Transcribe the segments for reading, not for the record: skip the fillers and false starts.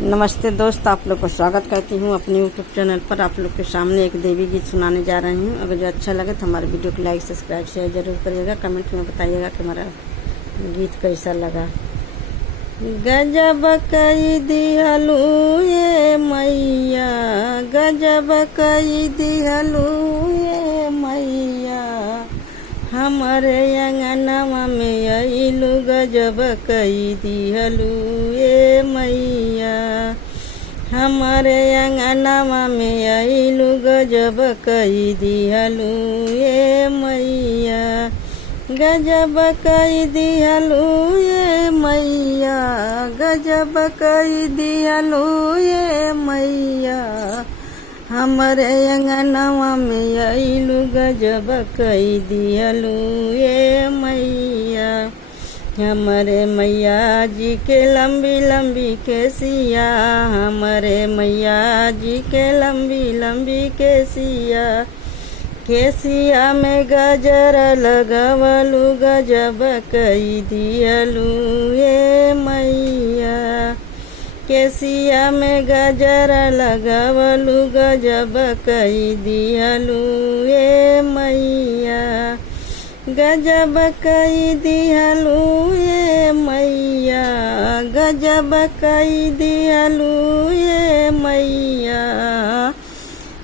नमस्ते दोस्त, आप लोग को स्वागत करती हूँ अपने यूट्यूब चैनल पर। आप लोग के सामने एक देवी गीत सुनाने जा रही हूँ। अगर जो अच्छा लगे तो हमारे वीडियो को लाइक सब्सक्राइब शेयर जरूर करिएगा। कमेंट में बताइएगा कि हमारा गीत कैसा लगा। गजब कई दिहलू ये मैया, गजब कई दिहलू ये मैया, हमारे अंगनवा में अइलू गजब कई दिहलू ये मैया, हमारे अंगनवा में अइलू गजब कई दिहलू ये मैया, गजब कई दिहलू ये मैया, गजब कई दिहलू ये मैया, हमारे अंगनवा में अइलू गजब कई दिहलू ये मैया, हमारे मैया जी के लंबी लंबी केसिया, हमारे मैया जी के लंबी लंबी केसिया, केसिया में गजर लगवलू गजब कई दिहलू ये मैया, केसिया में गजर लगवलू गजब कई दिहलू ये मैया, गजब कई दिहलू ये मैया, गजब कई दिहलू ये मैया,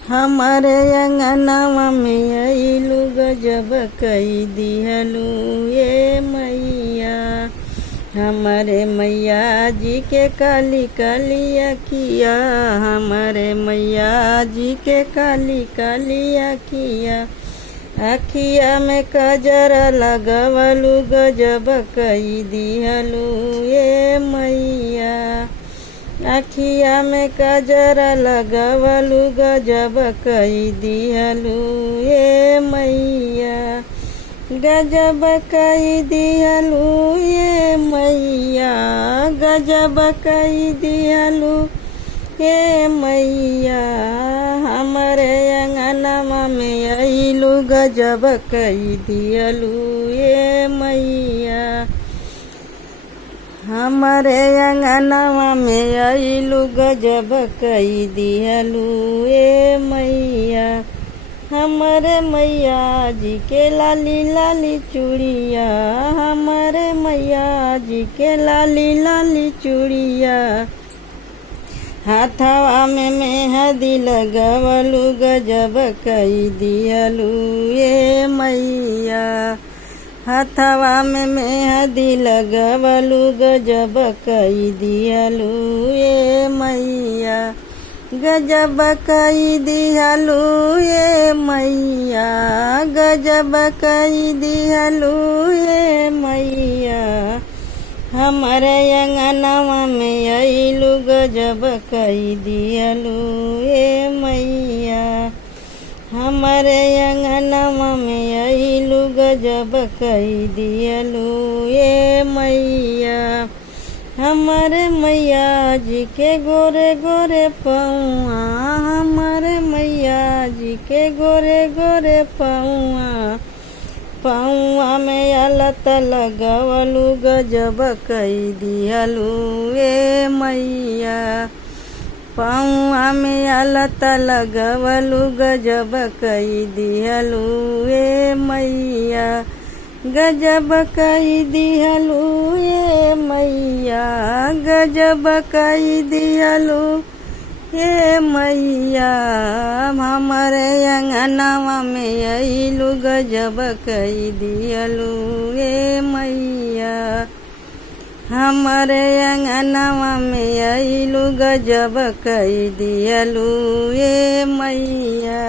हमारे अंगनवा में अइलू गजब कई दिहलू ये मैया, हमारे मैया जी के काली काली अखिया, हमारे मैया जी के काली काली अखिया, अखिया में कजर लगवलू गजब कई दिहलू ये मैया, अखिया में कजर लगवलू गजब कई दिहलू ये मैया, गजब कई दिहलू ये मैया, गजब कई दिहलू ये मैया, हमारे अंगनवा में अइलू गजब कई दिहलू ये मैया, हमारे अंगनवा में अइलू गजब कई दिहलू ये मैया, हमारे मैया जी के लाली लाली चूड़िया, हमारे मैया जी के लाली लाली चूड़िया, हाथवा में मेहंदी लगवलू गजब कई दिहलू ये मैया, हाथवा में मेहंदी लगवलू गजब कई दिहलू ये मैया, गजब कई दिहलू ये मैया, गजब कई दिहलू ये मैया, हमारे अंगनवा में अइलू गजब कई दिहलू ये मैया, हमारे अंगनवा में अइलू गजब कई दिहलू ये मैया, हमारे मैया जी के गोरे गोरे पौआ, हमारे मैया जी के गोरे गोरे पौआ, पौआ में अलत लगवलू गजब कई दिहलू ये मैया, पौआ में अलत लगवलू गजब कई दिहलू ये मैया, गजब कई दिहलू ये मैया, गजब कई दिहलू ये मैया, हमारे अंगनवा में अइलू गजब कई दिहलू ये मैया, हमारे अंगनवा में अइलू गजब कई दिहलू ये मैया।